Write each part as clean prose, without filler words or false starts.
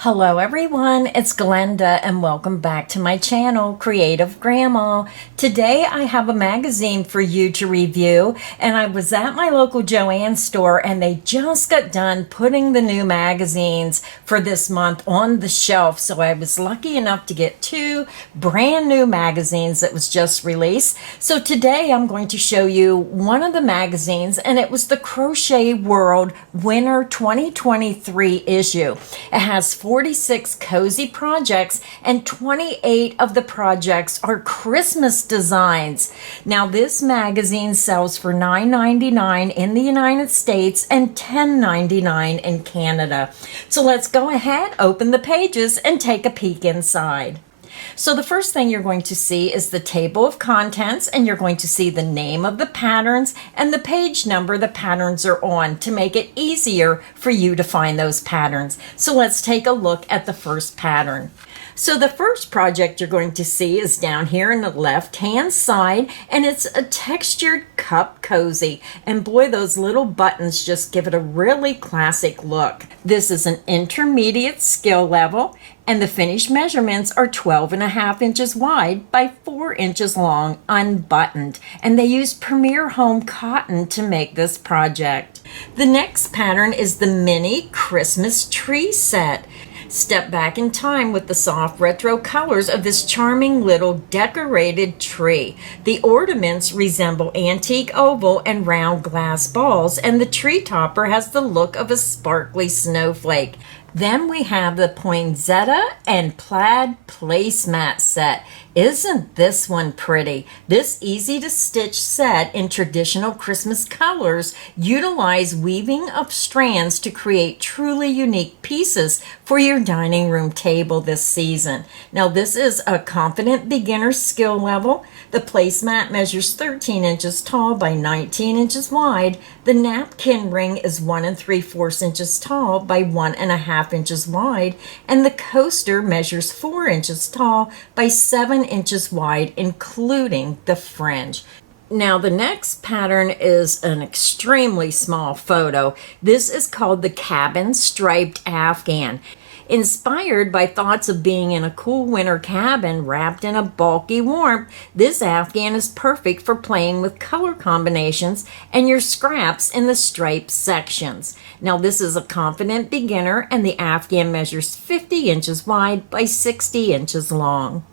Hello everyone, it's Glenda and welcome back to my channel, Creative Grandma. Today I have a magazine for you to review, and I was at my local Joann store and they just got done putting the new magazines for this month on the shelf. So I was lucky enough to get two brand new magazines that was just released. So today I'm going to show you one of the magazines, and it was the Crochet World Winter 2023 issue. It has 46 cozy projects, and 28 of the projects are Christmas designs. Now, this magazine sells for $9.99 in the United States and $10.99 in Canada. So let's go ahead, open the pages, and take a peek inside. So the first thing you're going to see is the table of contents, and you're going to see the name of the patterns and the page number the patterns are on to make it easier for you to find those patterns. So let's take a look at the first pattern. So the first project you're going to see is down here in the left-hand side, and it's a textured cup cozy. And boy, those little buttons just give it a really classic look. This is an intermediate skill level, and the finished measurements are 12.5 inches wide by 4 inches long, unbuttoned. And they use Premier Home cotton to make this project. The next pattern is the mini Christmas tree set. Step back in time with the soft retro colors of this charming little decorated tree. The ornaments resemble antique oval and round glass balls, and the tree topper has the look of a sparkly snowflake. Then we have the poinsettia and plaid placemat set. Isn't this one pretty? This easy to stitch set in traditional Christmas colors utilize weaving of strands to create truly unique pieces for your dining room table this season. Now, this is a confident beginner skill level. The placemat measures 13 inches tall by 19 inches wide. The napkin ring is 1 3/4 inches tall by 1.5 inches wide, and the coaster measures 4 inches tall by 7 inches wide, including the fringe. Now, the next pattern is an extremely small photo. This is called the Cabin Striped Afghan. Inspired by thoughts of being in a cool winter cabin wrapped in a bulky warmth, this Afghan is perfect for playing with color combinations and your scraps in the striped sections. Now, this is a confident beginner, and the Afghan measures 50 inches wide by 60 inches long.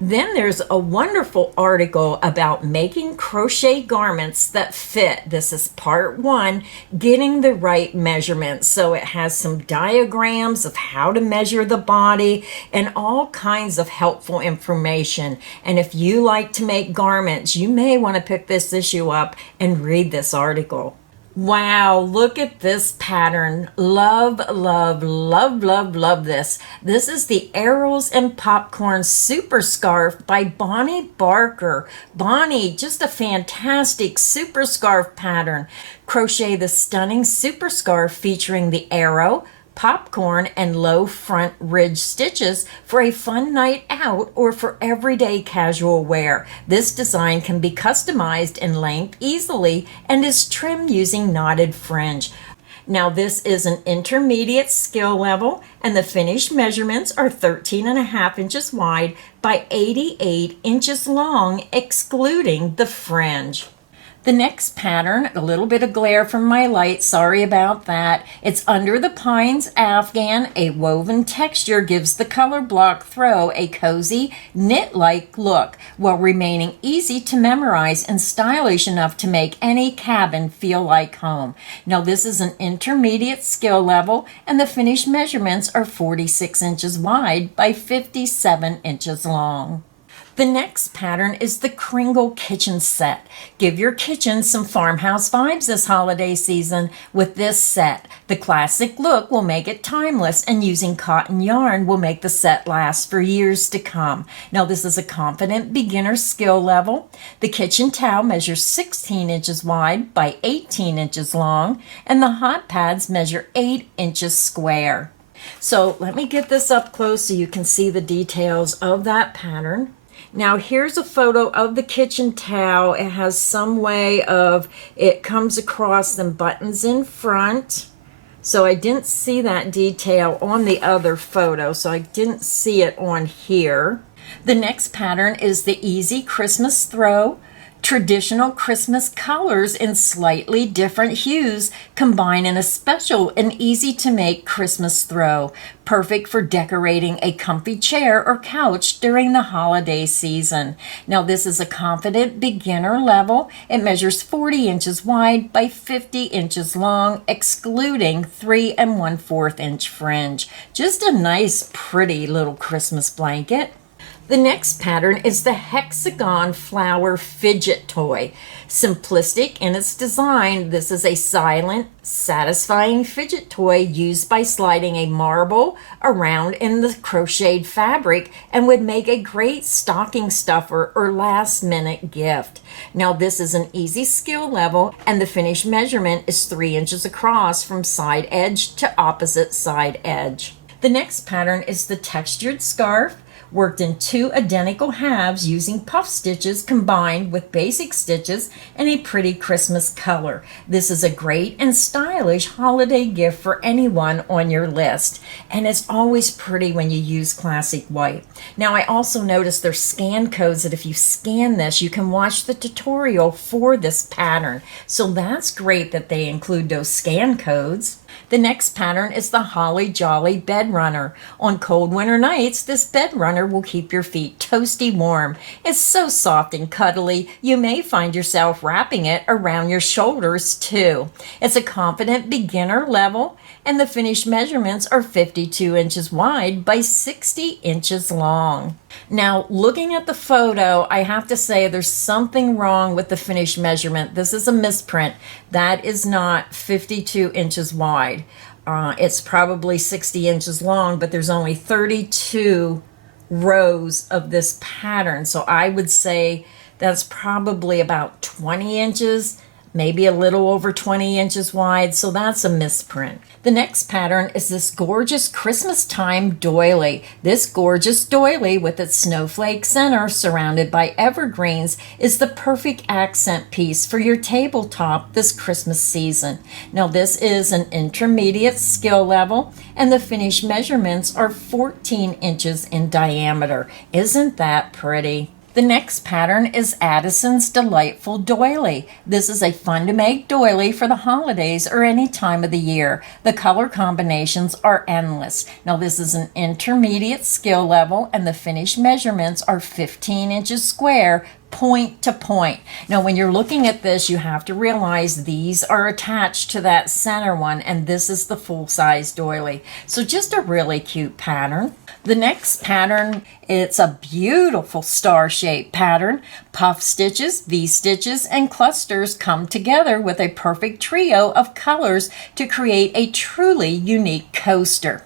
Then there's a wonderful article about making crochet garments that fit. This is part 1, getting the right measurements. So it has some diagrams of how to measure the body and all kinds of helpful information. And if you like to make garments, you may want to pick this issue up and read this article. Wow, look at this pattern. Love, love, love, love, love this. This is the Arrows and Popcorn Super Scarf by Bonnie Barker. Bonnie, just a fantastic super scarf pattern. Crochet the stunning super scarf featuring the arrow, popcorn, and low front ridge stitches for a fun night out or for everyday casual wear. This design can be customized in length easily and is trimmed using knotted fringe. Now, this is an intermediate skill level, and the finished measurements are 13.5 inches wide by 88 inches long, excluding the fringe. The next pattern, a little bit of glare from my light, sorry about that. It's Under the Pines Afghan. A woven texture gives the color block throw a cozy, knit-like look while remaining easy to memorize and stylish enough to make any cabin feel like home. Now, this is an intermediate skill level, and the finished measurements are 46 inches wide by 57 inches long. The next pattern is the Kringle Kitchen Set. Give your kitchen some farmhouse vibes this holiday season with this set. The classic look will make it timeless, and using cotton yarn will make the set last for years to come. Now, this is a confident beginner skill level. The kitchen towel measures 16 inches wide by 18 inches long, and the hot pads measure 8 inches square. So let me get this up close so you can see the details of that pattern. Now, here's a photo of the kitchen towel. It has some way of, it comes across them buttons in front. So I didn't see that detail on the other photo, so I didn't see it on here. The next pattern is the Easy Christmas Throw. Traditional Christmas colors in slightly different hues combine in a special and easy to make Christmas throw, perfect for decorating a comfy chair or couch during the holiday season. Now this is a confident beginner level. It measures 40 inches wide by 50 inches long, excluding 3 1/4 inch fringe. Just a nice, pretty little Christmas blanket. The next pattern is the Hexagon flower fidget toy. Simplistic in its design, this is a silent, satisfying fidget toy used by sliding a marble around in the crocheted fabric and would make a great stocking stuffer or last-minute gift. Now this is an easy skill level and the finished measurement is 3 inches across from side edge to opposite side edge. The next pattern is the textured scarf, worked in 2 identical halves using puff stitches combined with basic stitches and a pretty Christmas color. This is a great and stylish holiday gift for anyone on your list, and it's always pretty when you use classic white. Now I also noticed there's scan codes that if you scan this you can watch the tutorial for this pattern, so that's great that they include those scan codes. The next pattern is the Holly Jolly Bed Runner. On cold winter nights, this bed runner will keep your feet toasty warm. It's so soft and cuddly, you may find yourself wrapping it around your shoulders too. It's a confident beginner level, and the finished measurements are 52 inches wide by 60 inches long. Now, looking at the photo, I have to say there's something wrong with the finished measurement. This is a misprint. That is not 52 inches wide. It's probably 60 inches long, but there's only 32 rows of this pattern. So I would say that's probably about 20 inches, maybe a little over 20 inches wide, so that's a misprint. The next pattern is this gorgeous Christmas time doily. This gorgeous doily with its snowflake center surrounded by evergreens is the perfect accent piece for your tabletop this Christmas season. Now this is an intermediate skill level and the finished measurements are 14 inches in diameter. Isn't that pretty? The next pattern is Addison's Delightful Doily. This is a fun-to-make doily for the holidays or any time of the year. The color combinations are endless. Now this is an intermediate skill level and the finished measurements are 15 inches square, point to point. Now when you're looking at this, you have to realize these are attached to that center one and this is the full-size doily. So just a really cute pattern. The next pattern, it's a beautiful star-shaped pattern. Puff stitches, V-stitches, and clusters come together with a perfect trio of colors to create a truly unique coaster.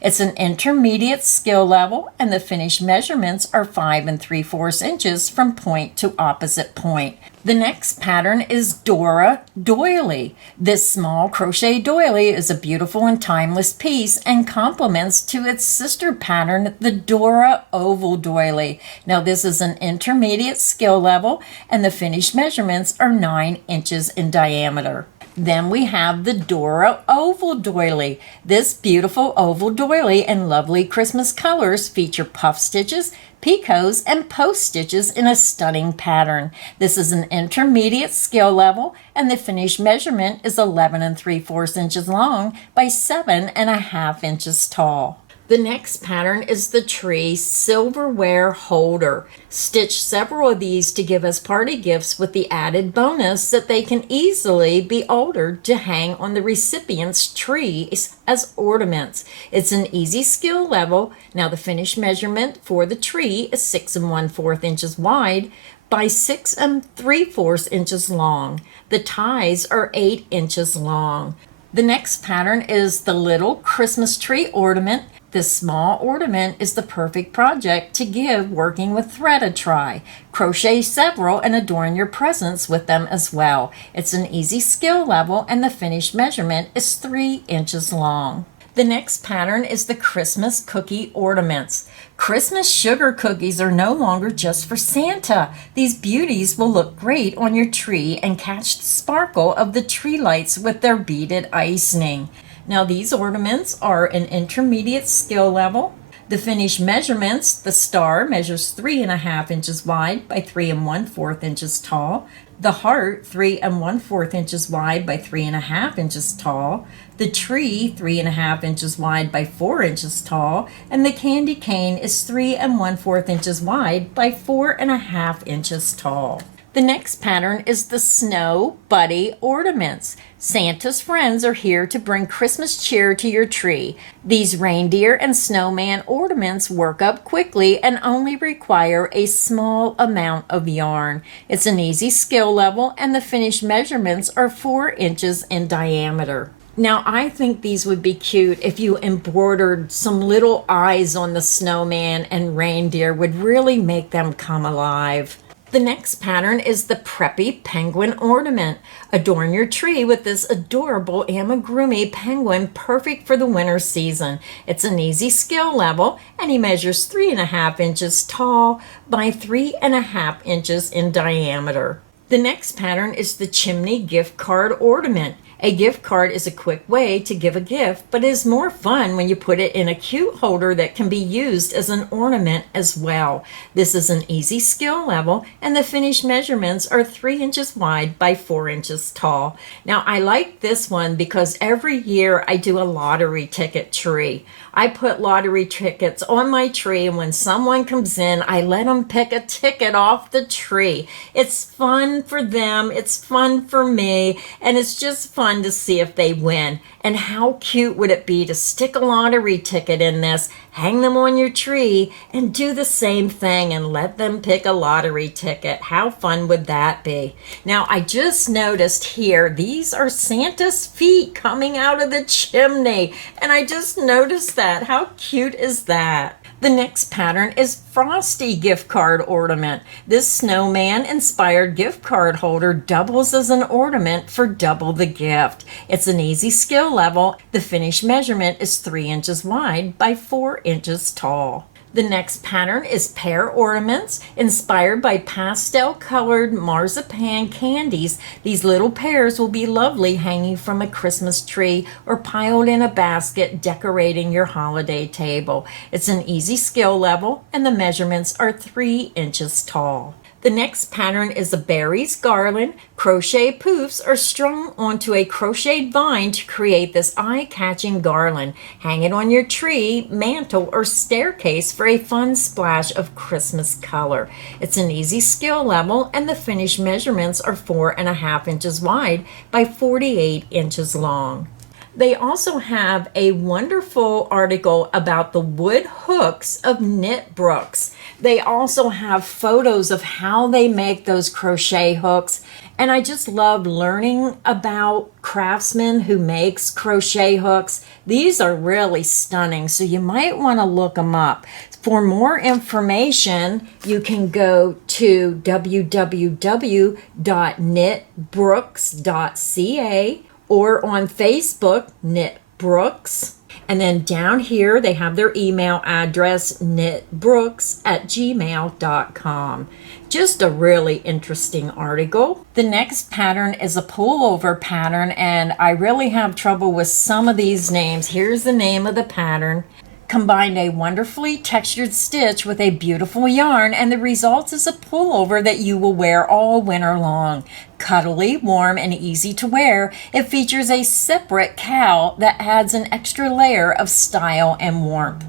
It's an intermediate skill level and the finished measurements are 5 3/4 inches from point to opposite point. The next pattern is Dora Doily. This small crochet doily is a beautiful and timeless piece and complements to its sister pattern, the Dora Oval Doily. Now this is an intermediate skill level and the finished measurements are 9 inches in diameter. Then we have the Dora Oval Doily. This beautiful oval doily in lovely Christmas colors feature puff stitches, picots, and post stitches in a stunning pattern. This is an intermediate skill level and the finished measurement is 11 3/4 inches long by 7 1/2 inches tall. The next pattern is the tree silverware holder. Stitch several of these to give us party gifts with the added bonus that they can easily be altered to hang on the recipient's trees as ornaments. It's an easy skill level. Now the finished measurement for the tree is 6 1/4 inches wide by 6 3/4 inches long. The ties are 8 inches long. The next pattern is the little Christmas tree ornament. This small ornament is the perfect project to give working with thread a try. Crochet several and adorn your presents with them as well. It's an easy skill level and the finished measurement is 3 inches long. The next pattern is the Christmas cookie ornaments. Christmas sugar cookies are no longer just for Santa. These beauties will look great on your tree and catch the sparkle of the tree lights with their beaded icing. Now these ornaments are an intermediate skill level. The finished measurements, the star measures 3.5 inches wide by 3 1/4 inches tall. The heart, 3 1/4 inches wide by 3.5 inches tall. The tree, 3.5 inches wide by 4 inches tall. And the candy cane is 3 1/4 inches wide by 4.5 inches tall. The next pattern is the Snow Buddy ornaments. Santa's friends are here to bring Christmas cheer to your tree. These reindeer and snowman ornaments work up quickly and only require a small amount of yarn. It's an easy skill level and the finished measurements are 4 inches in diameter. Now, I think these would be cute if you embroidered some little eyes on the snowman and reindeer, would really make them come alive. The next pattern is the Preppy Penguin Ornament. Adorn your tree with this adorable amigurumi penguin, perfect for the winter season. It's an easy skill level, and he measures 3.5 inches tall by 3.5 inches in diameter. The next pattern is the Chimney Gift Card Ornament. A gift card is a quick way to give a gift, but is more fun when you put it in a cute holder that can be used as an ornament as well. This is an easy skill level, and the finished measurements are 3 inches wide by 4 inches tall. Now, I like this one because every year I do a lottery ticket tree. I put lottery tickets on my tree, and when someone comes in, I let them pick a ticket off the tree. It's fun for them, it's fun for me, and it's just fun to see if they win. And how cute would it be to stick a lottery ticket in this, hang them on your tree, and do the same thing and let them pick a lottery ticket? How fun would that be? Now, I just noticed here, these are Santa's feet coming out of the chimney, and I just noticed that. How cute is that? The next pattern is Frosty gift card ornament. This snowman inspired gift card holder doubles as an ornament for double the gift. It's an easy skill level. The finished measurement is 3 inches wide by 4 inches tall. The next pattern is Pear ornaments, inspired by pastel-colored marzipan candies. These little pears will be lovely hanging from a Christmas tree or piled in a basket decorating your holiday table. It's an easy skill level, and the measurements are 3 inches tall. The next pattern is a berries garland. Crochet poofs are strung onto a crocheted vine to create this eye-catching garland. Hang it on your tree, mantle, or staircase for a fun splash of Christmas color. It's an easy skill level, and the finished measurements are 4.5 inches wide by 48 inches long. They also have a wonderful article about the wood hooks of Knit Brooks. They also have photos of how they make those crochet hooks. And I just love learning about Craftsman who makes crochet hooks. These are really stunning, so you might want to look them up. For more information, you can go to www.knitbrooks.ca or on Facebook, Knit Brooks. And then down here, they have their email address, knitbrooks@gmail.com. Just a really interesting article. The next pattern is a pullover pattern, and I really have trouble with some of these names. Here's the name of the pattern. Combined a wonderfully textured stitch with a beautiful yarn, and the result is a pullover that you will wear all winter long. Cuddly, warm, and easy to wear, it features a separate cowl that adds an extra layer of style and warmth.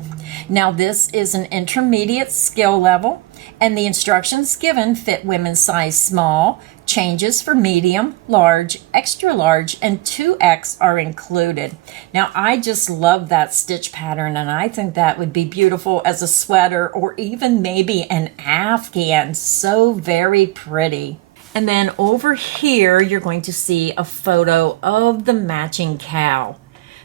Now, this is an intermediate skill level, and the instructions given fit women's size small. Changes for medium, large, extra large, and 2X are included. Now, I just love that stitch pattern, and I think that would be beautiful as a sweater or even maybe an Afghan. So very pretty. And then over here, you're going to see a photo of the matching cowl.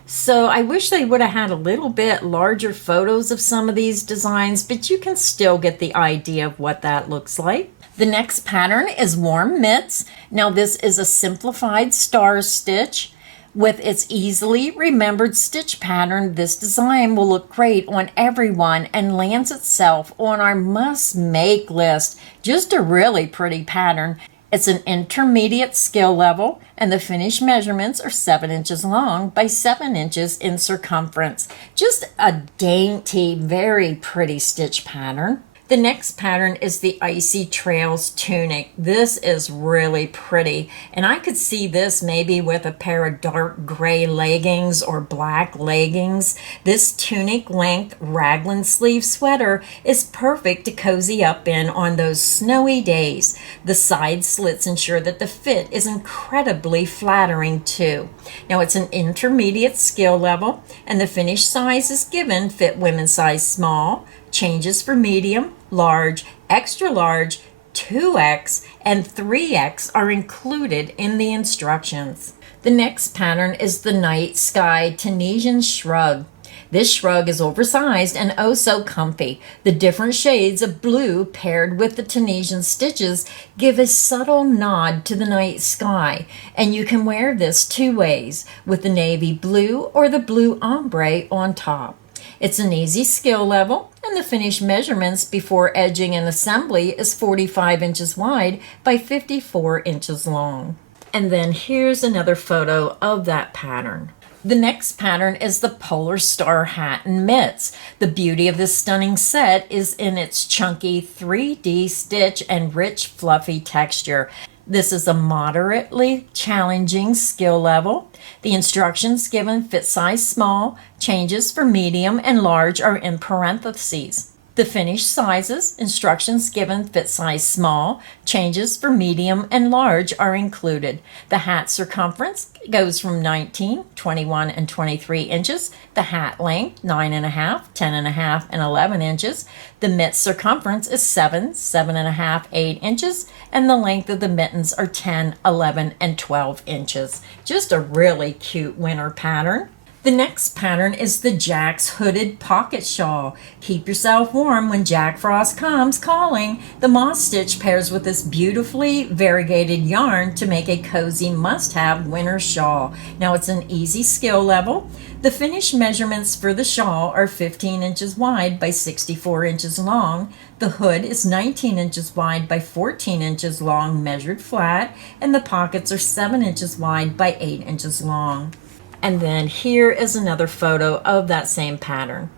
So I wish they would have had a little bit larger photos of some of these designs, but you can still get the idea of what that looks like. The next pattern is Warm Mitts. Now this is a simplified star stitch. With its easily remembered stitch pattern, this design will look great on everyone and lands itself on our must-make list. Just a really pretty pattern. It's an intermediate skill level. And the finished measurements are 7 inches long by 7 inches in circumference. Just a dainty, very pretty stitch pattern. The next pattern is the Icy Trails tunic. This is really pretty, and I could see this maybe with a pair of dark gray leggings or black leggings. This tunic length raglan sleeve sweater is perfect to cozy up in on those snowy days. The side slits ensure that the fit is incredibly flattering too. Now it's an intermediate skill level, and the finished size is given fit women's size small, changes for medium, large, extra large, 2X, and 3X are included in the instructions. The next pattern is the Night Sky Tunisian Shrug. This shrug is oversized and oh so comfy. The different shades of blue paired with the Tunisian stitches give a subtle nod to the night sky, and you can wear this two ways, with the navy blue or the blue ombre on top. It's an easy skill level, and the finished measurements before edging and assembly is 45 inches wide by 54 inches long. And then here's another photo of that pattern. The next pattern is the Polar Star hat and mitts. The beauty of this stunning set is in its chunky 3D stitch and rich fluffy texture. This is a moderately challenging skill level. The instructions given fit size small, changes for medium and large are in parentheses. The finished sizes, instructions given fit size small, changes for medium and large are included. The hat circumference goes from 19, 21, and 23 inches. The hat length, 9.5, 10.5, and 11 inches. The mitt circumference is 7, 7.5, 8 inches. And the length of the mittens are 10, 11, and 12 inches. Just a really cute winter pattern. The next pattern is the Jack's Hooded Pocket Shawl. Keep yourself warm when Jack Frost comes calling. The moss stitch pairs with this beautifully variegated yarn to make a cozy must-have winter shawl. Now it's an easy skill level. The finished measurements for the shawl are 15 inches wide by 64 inches long. The hood is 19 inches wide by 14 inches long measured flat, and the pockets are 7 inches wide by 8 inches long. And then here is another photo of that same pattern.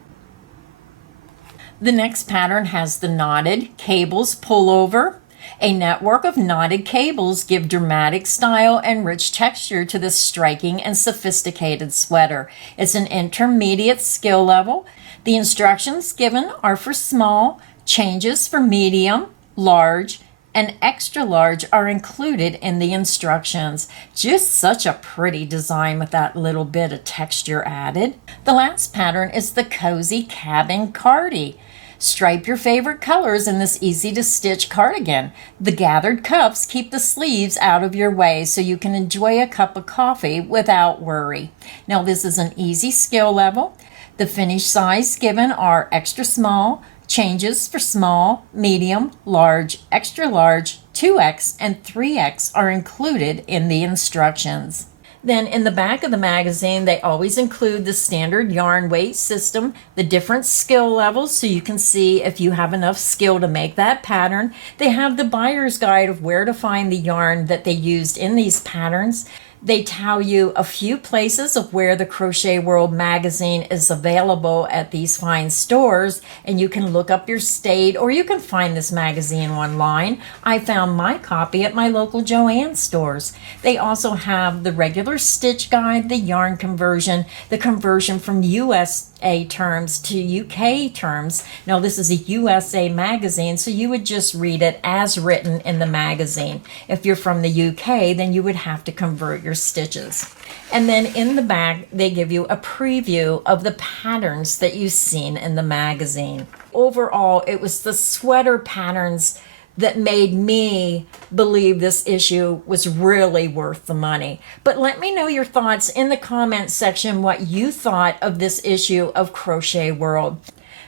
The next pattern has the knotted cables pullover. A network of knotted cables give dramatic style and rich texture to this striking and sophisticated sweater. It's an intermediate skill level. The instructions given are for small, changes for medium, large, and extra large are included in the instructions. Just such a pretty design with that little bit of texture added. The last pattern is the Cozy Cabin Cardi. Stripe your favorite colors in this easy to stitch cardigan. The gathered cuffs keep the sleeves out of your way so you can enjoy a cup of coffee without worry. Now this is an easy skill level. The finished size given are extra small, changes for small, medium, large, extra large, 2X, and 3X are included in the instructions. Then in the back of the magazine, they always include the standard yarn weight system, the different skill levels so you can see if you have enough skill to make that pattern. They have the buyer's guide of where to find the yarn that they used in these patterns. They tell you a few places of where the Crochet World magazine is available at these fine stores, and you can look up your state or you can find this magazine online. I found my copy at my local Joann stores. They also have the regular stitch guide, the yarn conversion, the conversion from USA terms to UK terms. Now this is a USA magazine, so you would just read it as written in the magazine. If you're from the UK, then you would have to convert your stitches. And then in the back, they give you a preview of the patterns that you've seen in the magazine. Overall, it was the sweater patterns that made me believe this issue was really worth the money. But let me know your thoughts in the comment section, what you thought of this issue of Crochet World.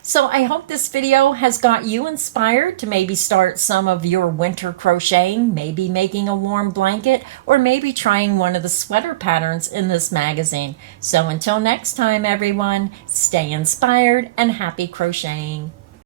So I hope this video has got you inspired to maybe start some of your winter crocheting, maybe making a warm blanket, or maybe trying one of the sweater patterns in this magazine. So until next time, everyone, stay inspired and happy crocheting.